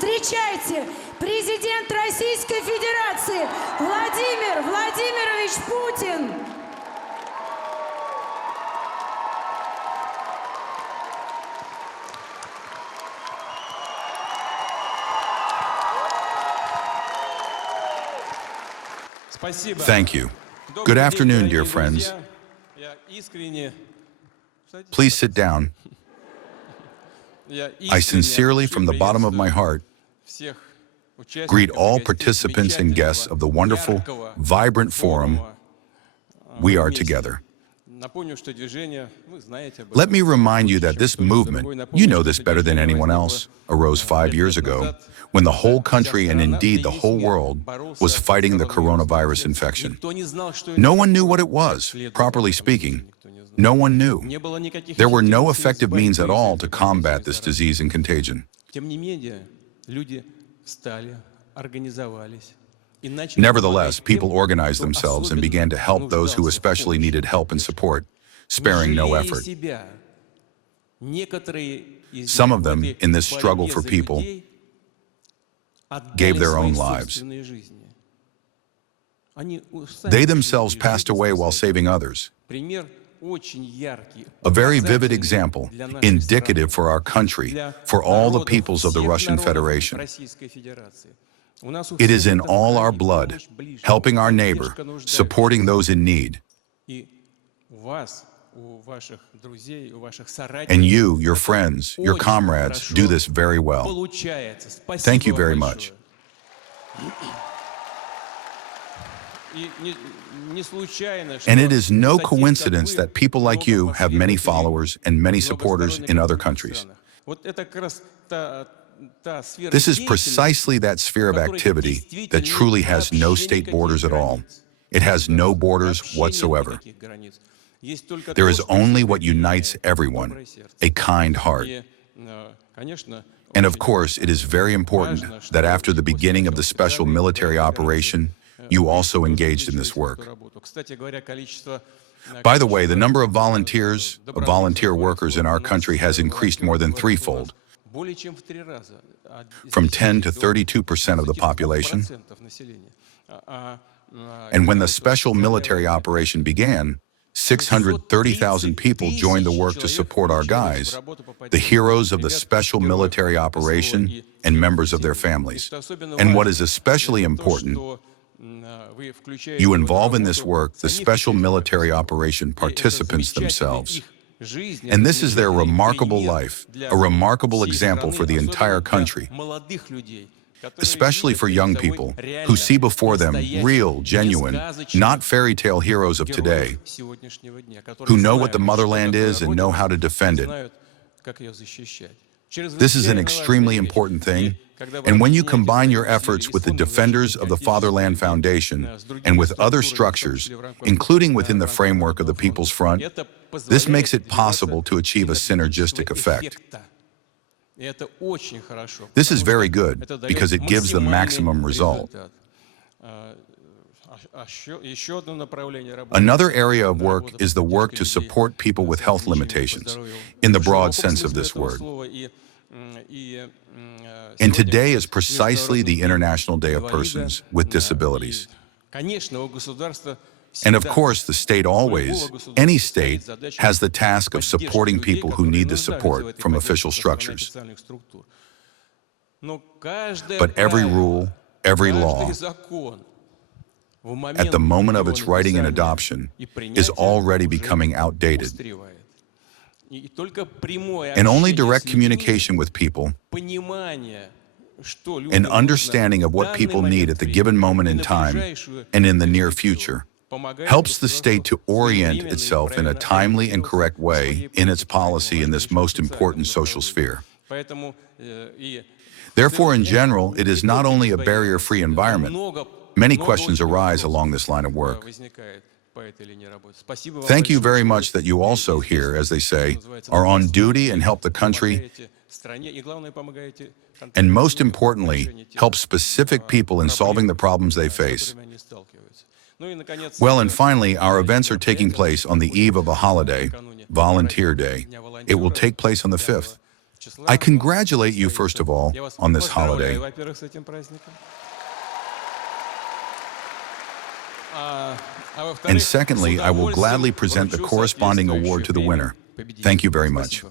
Встречайте, президент Российской Федерации Владимир Владимирович Путин. Thank you. Good afternoon, dear friends. Please sit down. I sincerely, from the bottom of my heart, greet all participants and guests of the wonderful, vibrant forum we are together. Let me remind you that this movement, you know this better than anyone else, arose 5 years ago when the whole country and indeed the whole world was fighting the coronavirus infection. No one knew what it was, properly speaking. No one knew. There were no effective means at all to combat this disease and contagion. Nevertheless, people organized themselves and began to help those who especially needed help and support, sparing no effort. Some of them, in this struggle for people, gave their own lives. They themselves passed away while saving others. A very vivid example, indicative for our country, for all the peoples of the Russian Federation. It is in all our blood, helping our neighbor, supporting those in need. And you, your friends, your comrades, do this very well. Thank you very much. And it is no coincidence that people like you have many followers and many supporters in other countries. This is precisely that sphere of activity that truly has no state borders at all. It has no borders whatsoever. There is only what unites everyone, a kind heart. And of course, it is very important that after the beginning of the special military operation, you also engaged in this work. By the way, the number of volunteer workers in our country has increased more than threefold, from 10 to 32% of the population. And when the special military operation began, 630,000 people joined the work to support our guys, the heroes of the special military operation and members of their families. And what is especially important, you involve in this work the special military operation participants themselves. And this is their remarkable life, a remarkable example for the entire country, especially for young people who see before them real, genuine, not fairy tale heroes of today, who know what the motherland is and know how to defend it. This is an extremely important thing, and when you combine your efforts with the Defenders of the Fatherland Foundation and with other structures, including within the framework of the People's Front, this makes it possible to achieve a synergistic effect. This is very good because it gives the maximum result. Another area of work is the work to support people with health limitations, in the broad sense of this word. And today is precisely the International Day of Persons with Disabilities. And of course, the state always, any state, has the task of supporting people who need the support from official structures. But every rule, every law, at the moment of its writing and adoption, is already becoming outdated. And only direct communication with people, an understanding of what people need at the given moment in time and in the near future, helps the state to orient itself in a timely and correct way in its policy in this most important social sphere. Therefore, in general, it is not only a barrier-free environment. Many questions arise along this line of work. Thank you very much that you also here, as they say, are on duty and help the country, and most importantly, help specific people in solving the problems they face. Well, and finally, our events are taking place on the eve of a holiday, Volunteer Day. It will take place on the 5th. I congratulate you, first of all, on this holiday. And secondly, I will gladly present the corresponding award to the winner. Thank you very much.